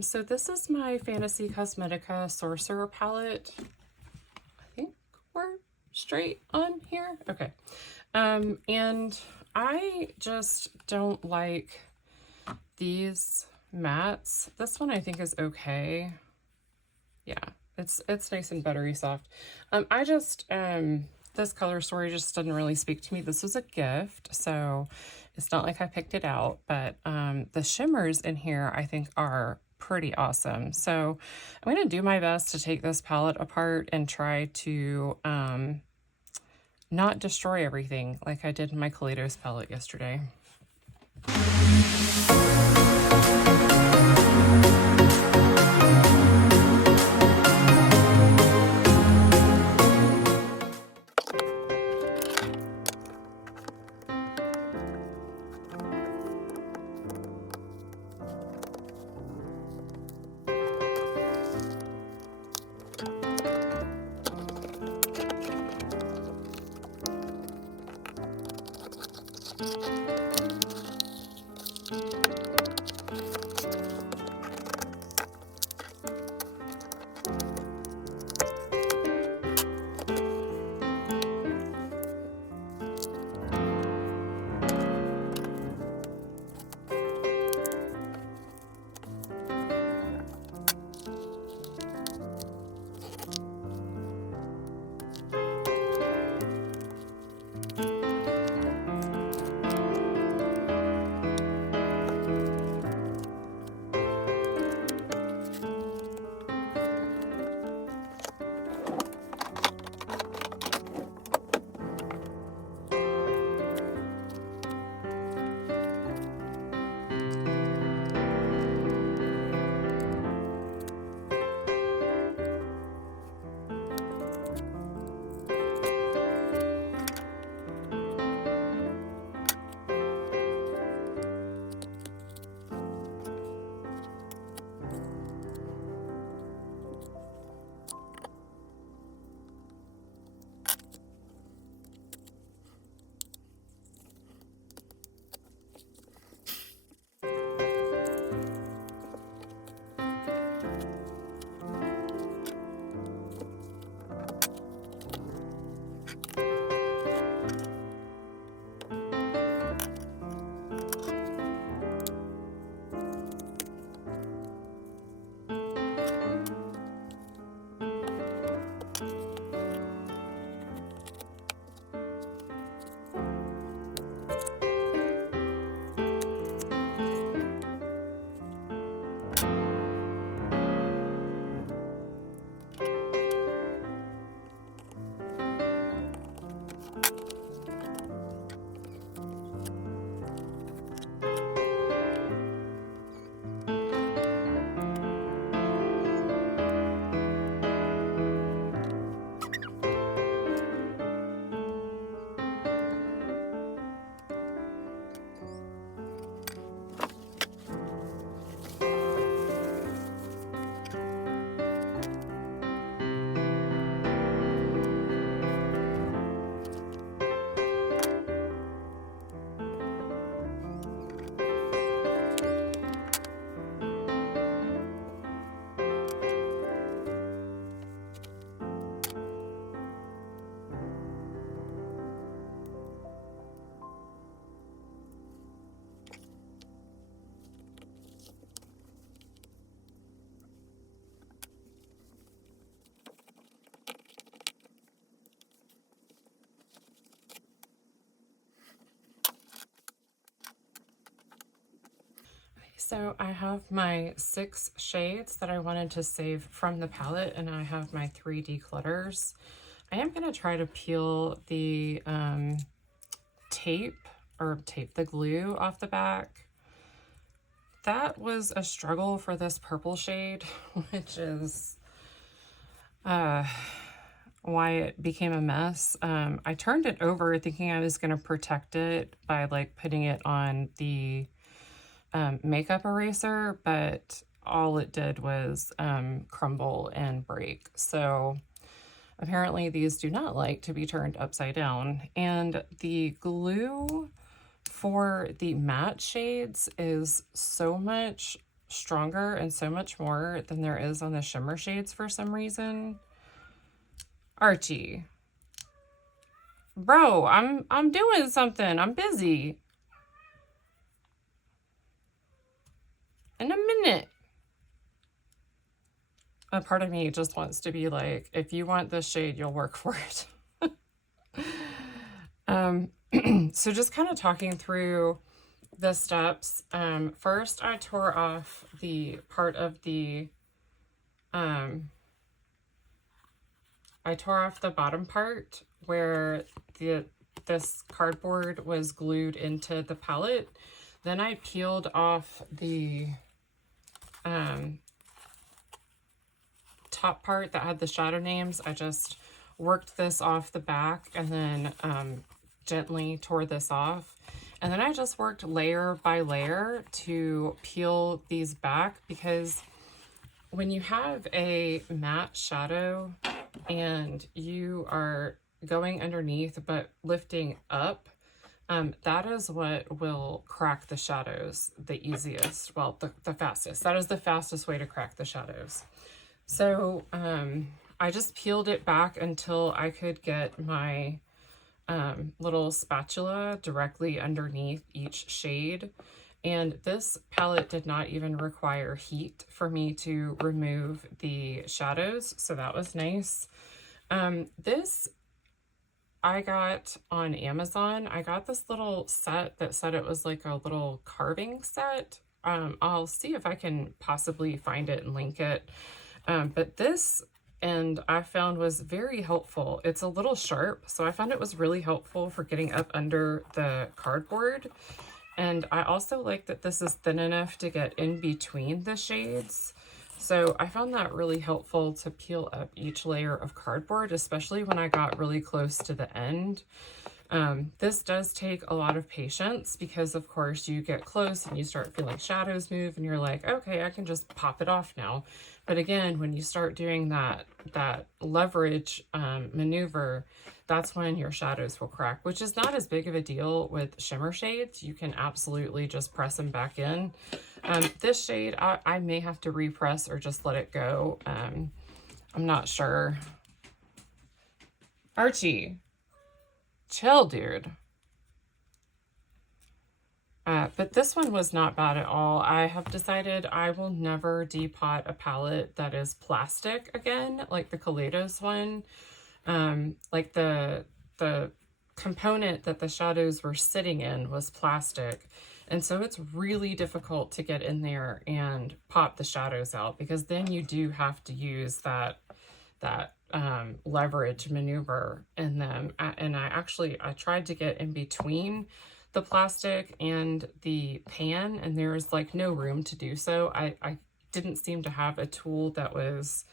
So this is my Fantasy Cosmetica Sorcerer palette. I think we're straight on here. Okay. And I just don't like these mattes. This one I think is okay. Yeah, it's nice and buttery soft. This color story just doesn't really speak to me. This was a gift, so it's not like I picked it out, but the shimmers in here I think are pretty awesome. So I'm going to do my best to take this palette apart and try to not destroy everything like I did in my Kaleidos palette yesterday. So I have my 6 shades that I wanted to save from the palette, and I have my 3 declutters. I am going to try to peel the the glue off the back. That was a struggle for this purple shade, which is why it became a mess. I turned it over thinking I was going to protect it by like putting it on the makeup eraser, but all it did was crumble and break. So apparently these do not like to be turned upside down. And the glue for the matte shades is so much stronger and so much more than there is on the shimmer shades for some reason. Archie. Bro, I'm doing something. I'm busy. In a minute. A part of me just wants to be like, if you want this shade, you'll work for it. So just kind of talking through the steps. First, I tore off the part of the, I tore off the bottom part where this cardboard was glued into the palette. Then I peeled off the top part that had the shadow names. I just worked this off the back and then gently tore this off. And then I just worked layer by layer to peel these back, because when you have a matte shadow and you are going underneath but lifting up, that is what will crack the shadows the easiest. Well, the fastest. That is the fastest way to crack the shadows. So I just peeled it back until I could get my little spatula directly underneath each shade. And this palette did not even require heat for me to remove the shadows, so that was nice. This I got on Amazon. I got this little set that said it was like a little carving set. I'll see if I can possibly find it and link it. But this end I found was very helpful. It's a little sharp, so I found it was really helpful for getting up under the cardboard. And I also like that this is thin enough to get in between the shades. So I found that really helpful to peel up each layer of cardboard, especially when I got really close to the end. This does take a lot of patience, because of course you get close and you start feeling shadows move and you're like, okay, I can just pop it off now. But again, when you start doing that leverage maneuver, that's when your shadows will crack, which is not as big of a deal with shimmer shades. You can absolutely just press them back in. This shade, I may have to repress or just let it go. I'm not sure. Archie, chill, dude. But this one was not bad at all. I have decided I will never depot a palette that is plastic again, like the Kaleidos one. Like the component that the shadows were sitting in was plastic. And so it's really difficult to get in there and pop the shadows out, because then you do have to use that leverage maneuver in them. And I tried to get in between the plastic and the pan, and there's like no room to do so. I didn't seem to have a tool that was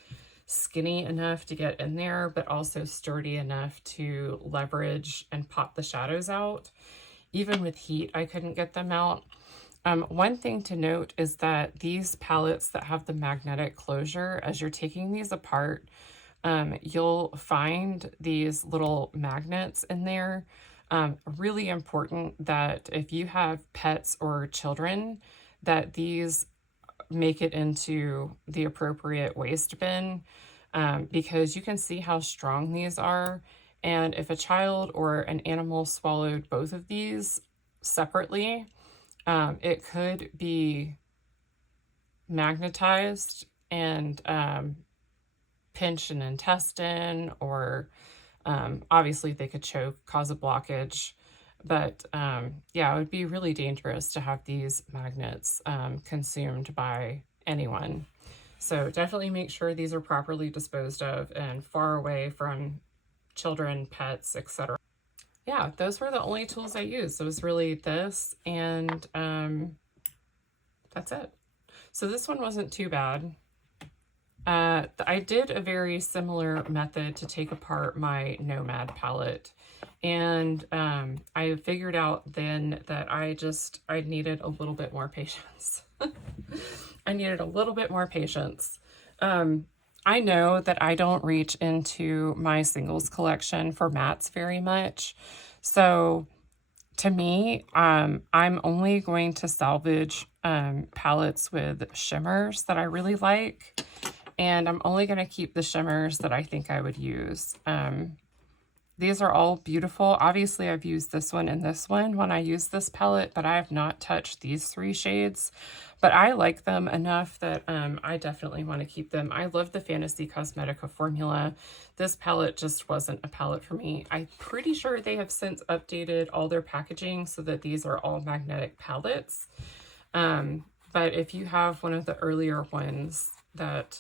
skinny enough to get in there, but also sturdy enough to leverage and pop the shadows out. Even with heat, I couldn't get them out. One thing to note is that these palettes that have the magnetic closure, as you're taking these apart, you'll find these little magnets in there. Really important that if you have pets or children, that these make it into the appropriate waste bin, because you can see how strong these are. And if a child or an animal swallowed both of these separately, it could be magnetized and pinch an intestine, or obviously they could choke, cause a blockage. But yeah, it would be really dangerous to have these magnets consumed by anyone. So definitely make sure these are properly disposed of and far away from children, pets, etc. Yeah, those were the only tools I used. So it was really this, and that's it. So this one wasn't too bad. I did a very similar method to take apart my Nomad palette, and I figured out then that I needed a little bit more patience. I needed a little bit more patience. I know that I don't reach into my singles collection for mattes very much, so to me, I'm only going to salvage palettes with shimmers that I really like. And I'm only going to keep the shimmers that I think I would use. These are all beautiful. Obviously, I've used this one and this one when I use this palette, but I have not touched these 3 shades. But I like them enough that I definitely want to keep them. I love the Fantasy Cosmetica formula. This palette just wasn't a palette for me. I'm pretty sure they have since updated all their packaging so that these are all magnetic palettes. But if you have one of the earlier ones that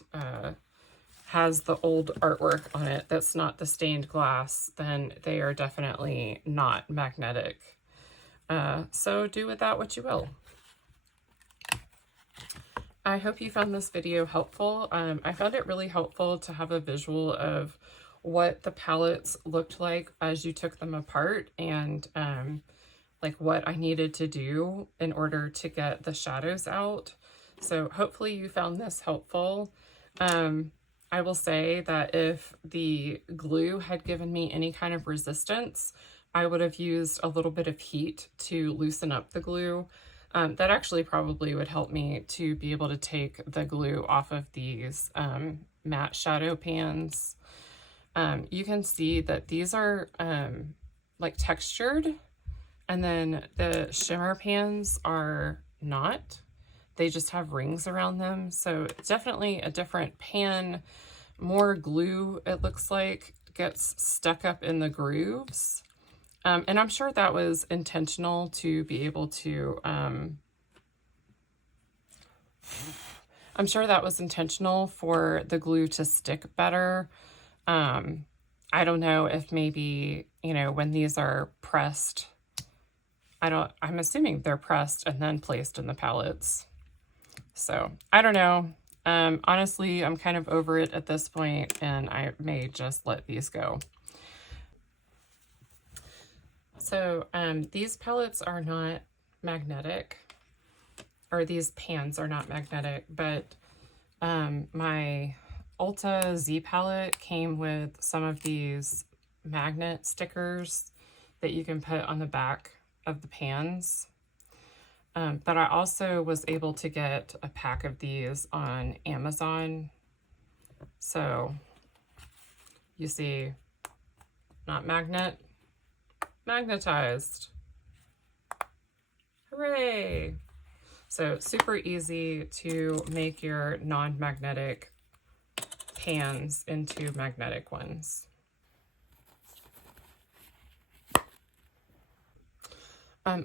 has the old artwork on it that's not the stained glass, then they are definitely not magnetic. So do with that what you will. I hope you found this video helpful. I found it really helpful to have a visual of what the palettes looked like as you took them apart, and like what I needed to do in order to get the shadows out. So hopefully you found this helpful. I will say that if the glue had given me any kind of resistance, I would have used a little bit of heat to loosen up the glue. That actually probably would help me to be able to take the glue off of these matte shadow pans. You can see that these are like textured, and then the shimmer pans are not. They just have rings around them. So it's definitely a different pan. More glue, it looks like, gets stuck up in the grooves. And I'm sure that was intentional to be able to, I'm sure that was intentional for the glue to stick better. I don't know if maybe, you know, when these are pressed, I'm assuming they're pressed and then placed in the palettes. So I don't know. Honestly, I'm kind of over it at this point, and I may just let these go. So these palettes are not magnetic, or these pans are not magnetic, but my Ulta Z palette came with some of these magnet stickers that you can put on the back of the pans. But I also was able to get a pack of these on Amazon. So you see, not magnet, magnetized. Hooray! So super easy to make your non-magnetic pans into magnetic ones.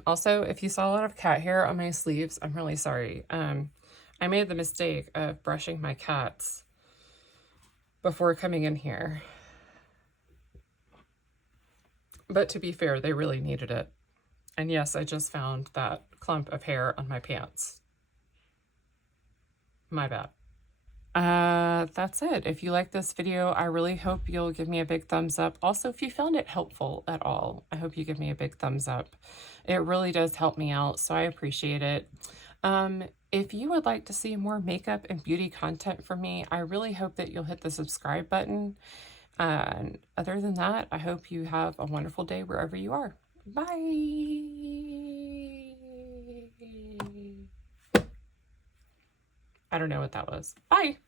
Also, if you saw a lot of cat hair on my sleeves, I'm really sorry. I made the mistake of brushing my cats before coming in here. But to be fair, they really needed it. And yes, I just found that clump of hair on my pants. My bad. That's it. If you like this video, I really hope you'll give me a big thumbs up. Also, if you found it helpful at all, I hope you give me a big thumbs up. It really does help me out, so I appreciate it. If you would like to see more makeup and beauty content from me, I really hope that you'll hit the subscribe button. And other than that, I hope you have a wonderful day wherever you are. Bye. I don't know what that was. Bye.